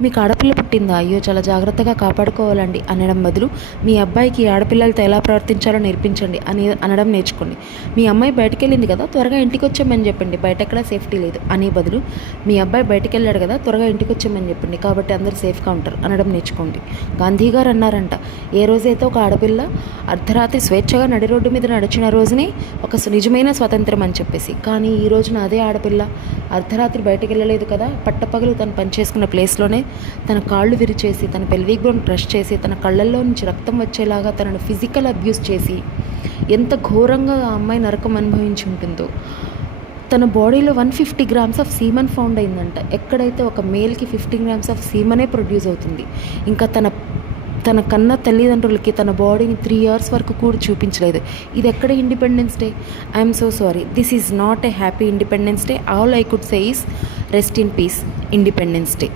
మీకు ఆడపిల్ల పుట్టిందా, అయ్యో చాలా జాగ్రత్తగా కాపాడుకోవాలండి అనడం బదులు మీ అబ్బాయికి ఆడపిల్లలతో ఎలా ప్రవర్తించాలో నేర్పించండి అని అనడం నేర్చుకోండి. మీ అమ్మాయి బయటికి వెళ్ళింది కదా, త్వరగా ఇంటికి వచ్చామని చెప్పండి, బయట ఎక్కడ సేఫ్టీ లేదు అనే బదులు మీ అబ్బాయి బయటికి వెళ్ళాడు కదా, త్వరగా ఇంటికి వచ్చామని చెప్పండి, కాబట్టి అందరూ సేఫ్గా ఉంటారు అనడం నేర్చుకోండి. గాంధీ గారు అన్నారంట, ఏ రోజైతే ఒక ఆడపిల్ల అర్ధరాత్రి స్వేచ్ఛగా నడి రోడ్డు మీద నడిచిన రోజునే ఒక నిజమైన స్వతంత్రం అని చెప్పేసి, కానీ ఈ రోజున అదే ఆడపిల్ల అర్ధరాత్రి బయటకు వెళ్ళలేదు కదా, పట్టపగలు తను పనిచేసుకున్న ప్లేస్లోనే తన కాళ్ళు విరిచేసి, తన పెల్విక్ బోన్ క్రష్ చేసి, తన కళ్ళల్లో నుంచి రక్తం వచ్చేలాగా తనను ఫిజికల్ అబ్యూస్ చేసి, ఎంత ఘోరంగా ఆ అమ్మాయి నరకం అనుభవించి ఉంటుందో. తన బాడీలో 150 grams ఆఫ్ సీమన్ ఫౌండ్ అయిందంట. ఎక్కడైతే ఒక మేల్కి 50 grams ఆఫ్ సీమనే ప్రొడ్యూస్ అవుతుంది, ఇంకా తన కన్న తల్లిదండ్రులకి తన బాడీని 3 years వరకు కూడా చూపించలేదు. ఇది ఎక్కడ independence day? I'm so sorry, this is not a happy independence day. All I could say is rest in peace independence day.